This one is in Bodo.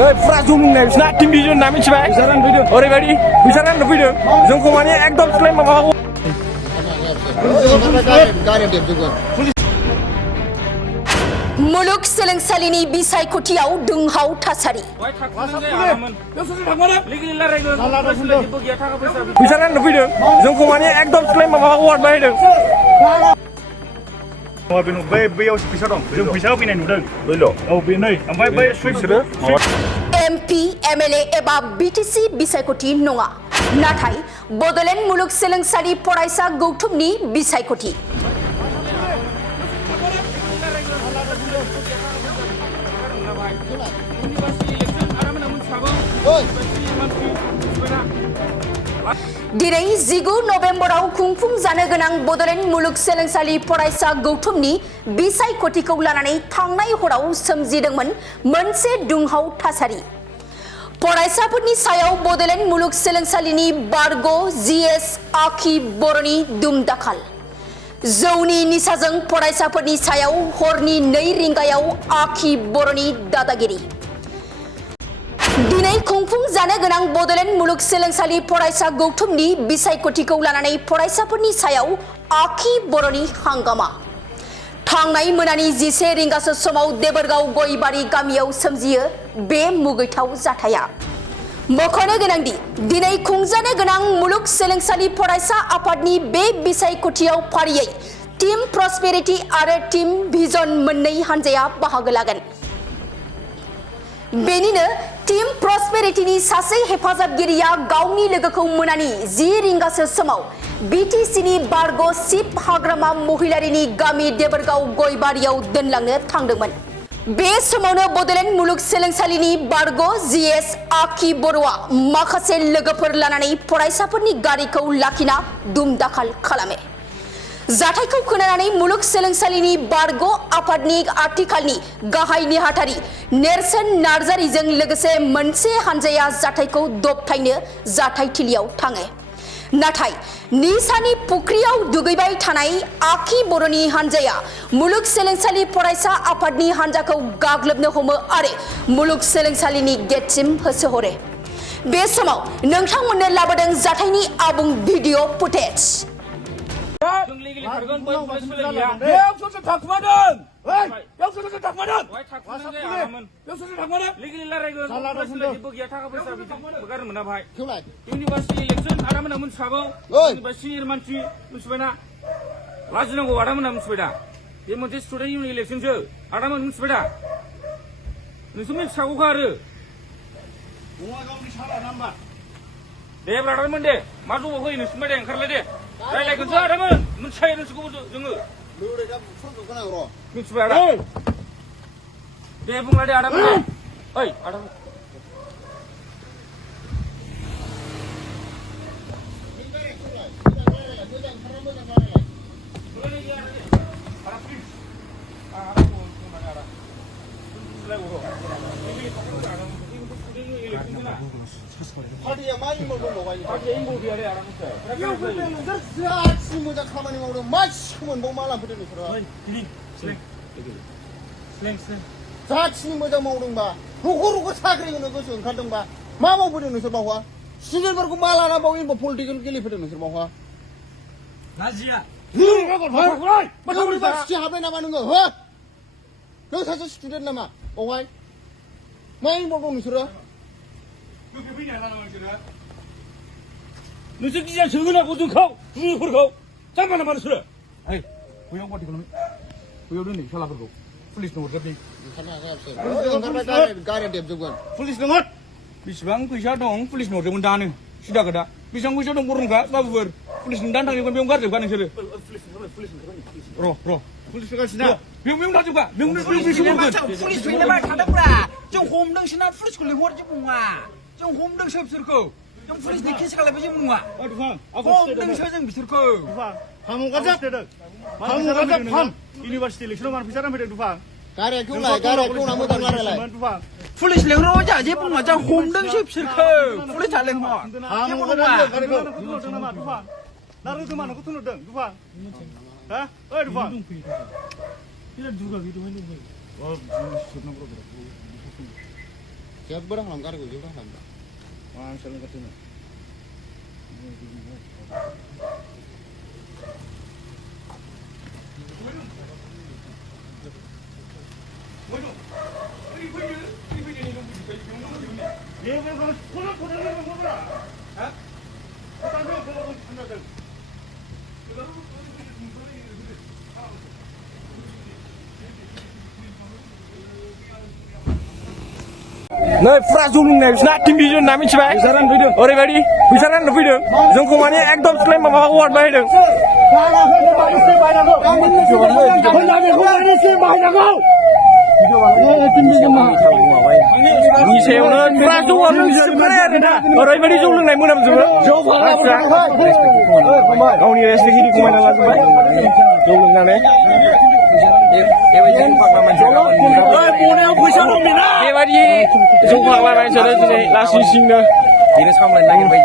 नै फुरा जुमुंनाय बिसना टिम बिजन ना मिथिबाय ओरैबायदि फैसा राननो फैदों जोंखौ माने एकदम स्लेम माबाखौ मुलुग सोलोंसालिनि बिसायख'थियाव दुंहाव थासारि फैसा राननो फैदों जोंखौ माने एकदम स्लेम माबाखौ हरबाय होदों बैयाव फैसा दं जों फैसा होफैनाय नुदों बैल' औ बे नै ओमफ्राय बै बिसोरो एमपि एमएलए एबा बिटिसि बिसायख'थि नङा नाथाय बड'लेण्ड मुलुग सोलोंसालि फरायसा गौथुमनि बिसायख'थि दिनै 19 नभेम्बराव खुंफुंजानो गोनां बड'लेण्ड मुलुग सोलोंसालि फरायसा गौथुमनि बिसायख'थिखौ लानानै थांनाय हराव सोमजिदोंमोन मोनसे दुंहाव थासारि फरायसाफोरनि सायाव बड'लेण्ड मुलुग सोलोंसालिनि बारग' जिएस आखि बर'नि दुमदाखाल जौनि निसाजों फरायसाफोरनि सायाव हरनि 2 रिंगायाव आखि बर'नि दादागिरि दिनै खुंफुंजानो गोनां बड'लेण्ड मुलुग सोलोंसालि फरायसा गौथुमनि बिसायख'थिखौ लानानै फरायसाफोरनि सायाव आखि बर'नि हांगामा थांनाय मोनानि 11 रिंगासो समाव देबोरगाव गयबारि गामियाव सोमजियो बे मुगैथाव जाथाया मख'नो गोनांदि दिनै खुंजानो गोनां मुलुग सोलोंसालि फरायसा आफादनि बे बिसायख'थियाव फारियै टीम प्रस्पेरिटी आरो टीम भिजन मोननै हानजाया बाहागो लागोन बेनिनो टीम प्रस्पेरिटीनि सासे हेफाजाबगिरिया गावनि लोगोखौ मोनानि 10 रिंगासो समाव बिटिसिनि बारग' चिफ हाग्रामा महिलारिनि गामि देबोरगाव गयबारियाव दोनलांनो थांदोंमोन बे समावनो बड'लेण्ड मुलुग सोलोंसालिनि बारग' जिएस आखि बर'आ माखासे लोगोफोर लानानै फरायसाफोरनि गारिखौ लाखिना दुमदाखाल खालामो जाथायखौ खोनानानै मुलुग सोलोंसालिनि बारग' आफादनि आथिखालनि गाहाय नेहाथारि नेरसोन नार्जारिजों लोगोसे मोनसे हानजाया जाथायखौ दबथायनो जाथायथिलियाव थाङो नाथाय निसानि फुख्रियाव दुगैबाय थानाय आखि बर'नि हानजाया मुलुग सोलोंसालि फरायसा आफादनि हानजाखौ गाग्लोबनो हमो आरो मुलुग सोलोंसालिनि गेटसिम होसोहरो बे समाव नोंथांमोननो लाबोदों जाथायनि आबुं भिडिअ फुटेज जों लेगेलि खारगोन बै फरायसालिया बेयाव सोरसो थाखुमादों ओइ बेयाव सोरसो थाखुमादों बहाय थाखुमादों जायामोन बेयाव सोरसो थाखुमादों लेगेलि रायलायगोन फरायसालिया जेबो गैया थाखा फैसा बिदि गारनो मोना भाई खेवलाय इउनिभार्सिटि इलेक्सन आदामोना मोनथिखागौ इउनिभार्सिटि मानसि मोनथिबायना लाजिनांगौ आदामोना मोनथिबाय दा बे मोनसे स्टुडेन्ट इउनियन इलेक्सनसो आदामोन मोनथिबाय दा नोंसोर मिथिखागौखा आरो नङा गावनि साला नाम्बार दे ब्रादारमोन दे मा जबाव होयो नोंसिनिफ्राय दे ओंखारलाय दे रायलायगोनसो आदामोन मोनथिखायो नोंसोरखौबो जोङो मिथिबाय आदा दे बुंलाय दे आदामोन ओइ आदामोन 파티야 많이 먹어봐요. 파티야 인보비야 돼 알아봤어요. 그래서 모자 가만히 먹으면 맛있으면 뭐 말아 부르는 거라. 슬랭. 자치 모자 먹는 바. 로고로고 사그리는 것이 가던 바. 마모 부르는 서 봐와. 시절 버고 말하나 보고 뭐 폴티컬 길리 부르는 서 봐와. 나지야. 이걸 봐. 맞아 우리 바 시치 하베 나가는 거. 어? 너 사서 스튜던트 남아. 오와이. 많이 먹으면 서라. नोंसोर गिया सोगोनाखौ दोनखाव दुरुफोरखौ जाम्बाना मानो सोरो ओइ बैयाव पार्टि खालाम बैयाव दोनै सालाफोरखौ पुलिसनो हरगारदों गारिया देबजोबगोन पुलिसनो हर बेसेबां फैसा दं पुलिसनो हरजोबगोन दानो सिदा खोथा बेसेबां फैसा दं बर'नखा बाबुफोर पुलिसनो दानो थांजोबगोन बेयावनो गारजोबखा नोंसोरो र' पुलिस फैगासिनो बेयावनो थांजोबखा बेयावनो पुलिसनो हरगोन पुलिस फैनोबा थादोंब्रा जों हमदोंसोना पुलिसखौ लिंहरजोबो नङा जों हमदोंसो बिसोरखौ जों पुलिसनि केस खालामबाय जों नङा हमदोंसो जों बिसोरखौ इउनिभार्सिटि इलेक्सनाव मानो फैसा रानफैदों दुफां गारिया खेवना मोजां रायलाय पुलिस लिंहरबा जोंहा जेबो नङा जों हमदोंसो बिसोरखौ पुलिसा लिंहर जेबो नङा 나 로드만 하고 뚫었던 누가? 아? 어이 누가? 이래 누가 기도 했는 거야? 와, 무슨 소리나 그러더라고. जेबो दा खालाम गारिखौ जेबो दा खालाम मा सोलोंगासिनो नै फुरा जौ लोंनाय बिसिना टिम भिजन ना मिथिबाय ओरैबायदि फैसा राननो फैदों जोंखौ माने एकदम स्लेम माबाखौ हरबाय होदों नि सायावनो फुरा जौआ लोंजोबखानाय आरो दा ओरैबायदि जौ लोंनाय मोनामजोबो गावनि रेसपेक्टखौ खमायना लाजोबबाय जौ लोंनानै बेबायदि जौ फाग्ला मानसियानो दिनै लासै सिंनो बेनो सामलायनो नागिरबाय